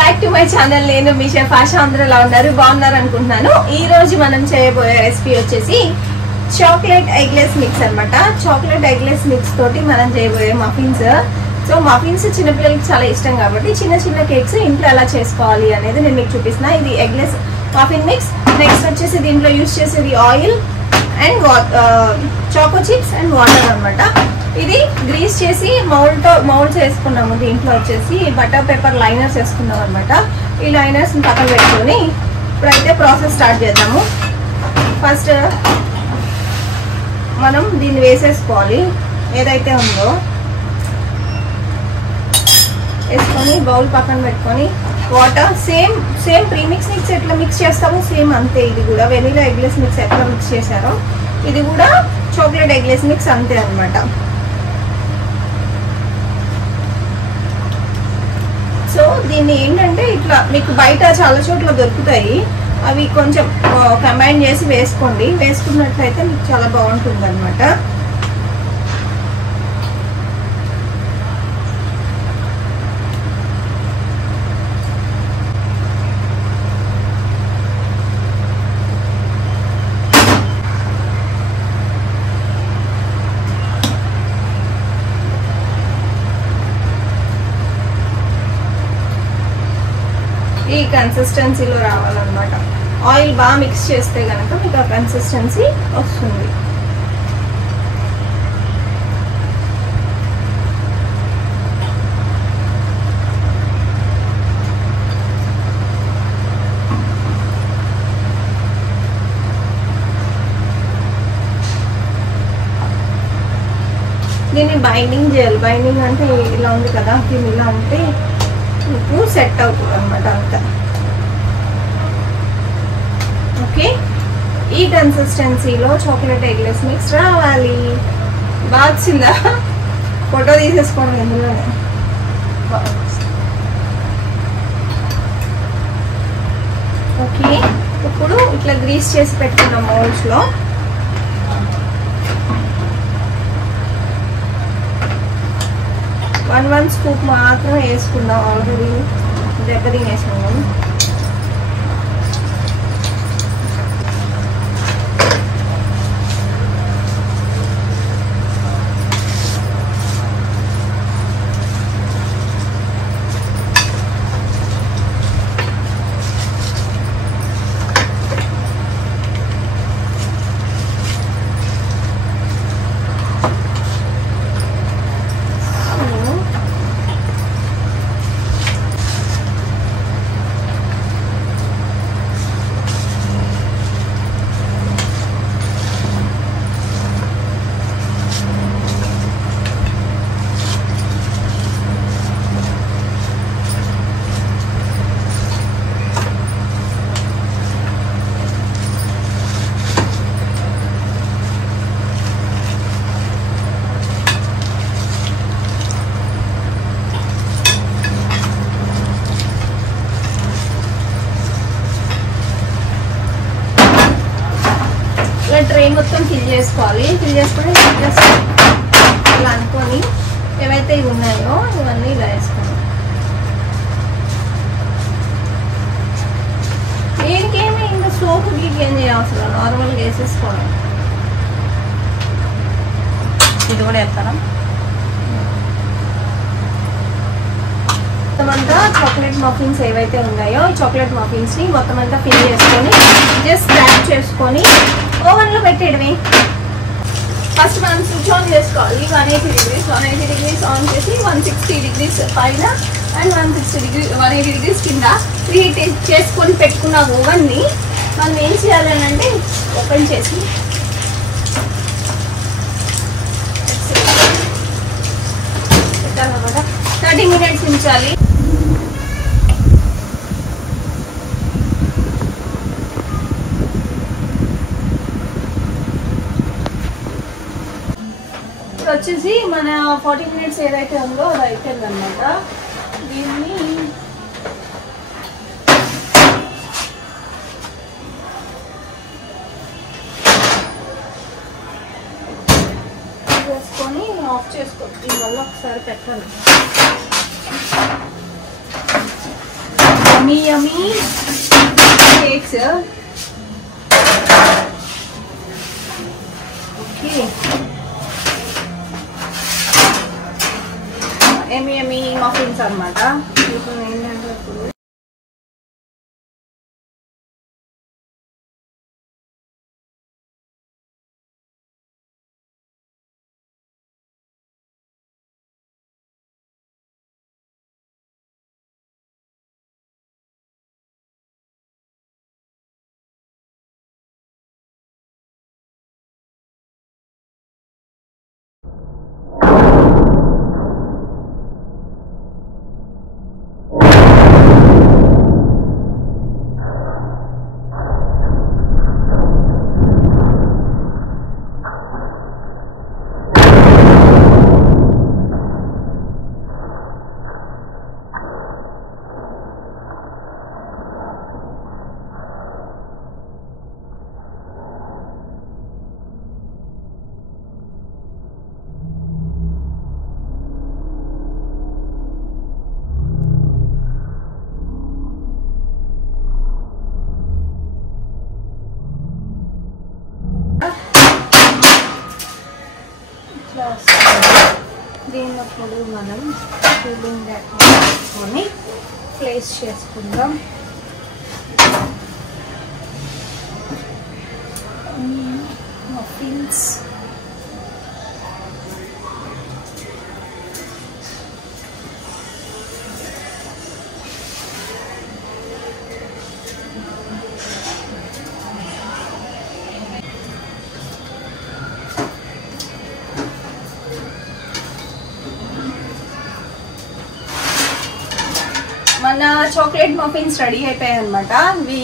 Back to my channel. నేను మీ chef ASHA. అందరూ ఎలా ఉన్నారు? బాగున్నారు అనుకుంటున్నాను. ఈ రోజు మనం చేయబోయే రెసిపీ వచ్చేసి చాక్లెట్ ఎగ్లెస్ మిక్స్ అన్నమాట. చాక్లెట్ ఎగ్లెస్ మిక్స్ తోటి మనం చేయబోయే మఫిన్స్. సో మఫిన్స్ చిన్నపిల్లలకి చాలా ఇష్టం కాబట్టి చిన్న చిన్న కేక్స్ ఇంట్లో ఎలా చేసుకోవాలి అనేది నేను మీకు చూపిస్తున్నా. ఇది ఎగ్లెస్ మఫిన్ మిక్స్. నెక్స్ట్ వచ్చేసి దీంట్లో యూజ్ చేసేది oil and choco chips and water అన్నమాట. ఇది గ్రీస్ చేసి మౌల్డ్స్ వేసుకున్నాము. దీంట్లో వచ్చేసి బటర్ పేపర్ లైనర్స్ వేసుకున్నాం అనమాట. ఈ లైనర్స్ పక్కన పెట్టుకొని ఇప్పుడైతే ప్రాసెస్ స్టార్ట్ చేద్దాము. ఫస్ట్ మనం దీన్ని వేసేసుకోవాలి. ఏదైతే ఉందో వేసుకొని బౌల్ పక్కన పెట్టుకొని వాటర్ సేమ్ ప్రీమిక్స్ మిక్స్ ఎట్లా మిక్స్ చేస్తామో సేమ్ అంతే. ఇది కూడా వెనీలా ఎగ్లెస్ మిక్స్ ఎట్లా మిక్స్ చేశారో ఇది కూడా చాక్లెట్ ఎగ్లెస్ మిక్స్ అంతే అనమాట. సో దీన్ని ఏంటంటే ఇట్లా మీకు బయట చాలా చోట్ల దొరుకుతాయి. అవి కొంచెం కంబైన్ చేసి వేసుకోండి. వేసుకున్నట్లయితే మీకు చాలా బాగుంటుంది అనమాట. ఈ కన్సిస్టెన్సీలో రావాలన్నమాట. ఆయిల్ బాగా మిక్స్ చేస్తే కనుక మీకు ఆ కన్సిస్టెన్సీ వస్తుంది. దీన్ని బైండింగ్ చేయాలి. బైండింగ్ అంటే ఇలా ఉంది కదా, దీన్ని ఇలా అంటే మీకు సెట్ అవుతుంది అనమాట అంతా. ఓకే, ఈ కన్సిస్టెన్సీలో చాక్లెట్ ఎగ్లెస్ మిక్స్ రావాలి. బాగా వచ్చిందా? ఫోటో తీసేసుకోండి ఇందులోనే. ఓకే, ఇప్పుడు ఇట్లా గ్రీస్ చేసి పెట్టుకున్నాం మౌల్డ్స్లో. వన్ స్కూప్ మాత్రం వేసుకుందాం. ఆల్రెడీ దెబ్బ తినేసుకుందాం. ట్రే మొత్తం ఫిల్ చేసుకోవాలి. ఫిల్ చేసుకొని జస్ట్ ఇలా అనుకొని ఏవైతే ఇవి ఉన్నాయో ఇవన్నీ ఇలా వేసుకోండి. దీనికేమీ ఇంకా సోప్ గీకి ఏం చేయవసరం, నార్మల్గా వేసేసుకోవడం. ఇది కూడా వేస్తారా? మొత్తం అంతా చాక్లెట్ మఫిన్స్ ఏవైతే ఉన్నాయో ఈ చాక్లెట్ మఫిన్స్ ని మొత్తం అంతా ఫిల్ చేసుకొని జస్ట్ ట్యాప్ చేసుకొని ఓవెన్ లో పెట్టేయడమే. ఫస్ట్ మనం స్విచ్ ఆన్ చేసుకోవాలి. 180 degrees ఆన్ చేసి 160 degrees పైన అండ్ 180 degrees కింద ప్రీహీట్ చేసుకొని పెట్టుకున్న ఓవెన్ ని మనం ఏం చేయాలని అంటే ఓపెన్ చేసి పెట్టాలన్నమాట. 30 minutes ఉంచాలి. వచ్చేసి మన 40 minutes ఏదైతే ఉందో అది అయిపోయింది అనమాట. దీన్ని వేసుకొని ఆఫ్ చేసుకోవచ్చు. దీనివల్ల ఒకసారి పెట్టాలి. యమ్మీ యమ్మీ కేక్స్. ఓకే, యమ్మీ యమ్మీ మఫిన్స్ అన్నమాట. ఇప్పుడు ఏంటంటే ఇప్పుడు దీనిప్పుడు మనం కూలింగ్ బ్యాగ్ తీసుకొని ప్లేస్ చేసుకుందాం. మఫిన్స్ మన చాక్లెట్ మఫిన్స్ రెడీ అయిపోయాయి అనమాట. ఇవి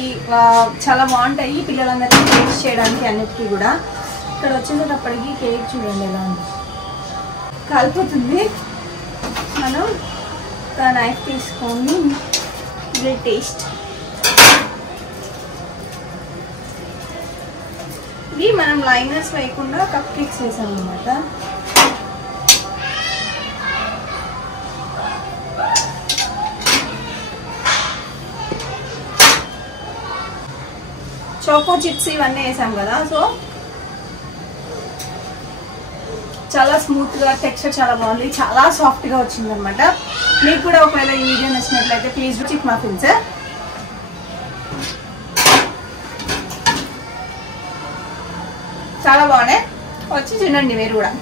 చాలా బాగుంటాయి పిల్లలందరికీ టేస్ట్ చేయడానికి అన్నిటికీ కూడా. ఇక్కడ వచ్చేటప్పటికి కేక్ చూడండి ఎలా ఉంది, కాలిపోతుంది. మనం నైఫ్ తీసుకొని టేస్ట్. ఇవి మనం లైనర్స్ వేయకుండా కప్ కేక్స్ వేసాం అనమాట. చోకో చిప్స్ ఇవన్నీ వేసాం కదా, సో చాలా స్మూత్గా, టెక్స్చర్ చాలా బాగుంది, చాలా సాఫ్ట్గా వచ్చింది అనమాట. మీకు కూడా ఒకవేళ ఈ వీడియో నచ్చినట్లయితే ప్లీజ్ చిక్ మఫిన్స్ చాలా బాగున్నాయి, వచ్చి తినండి మీరు కూడా.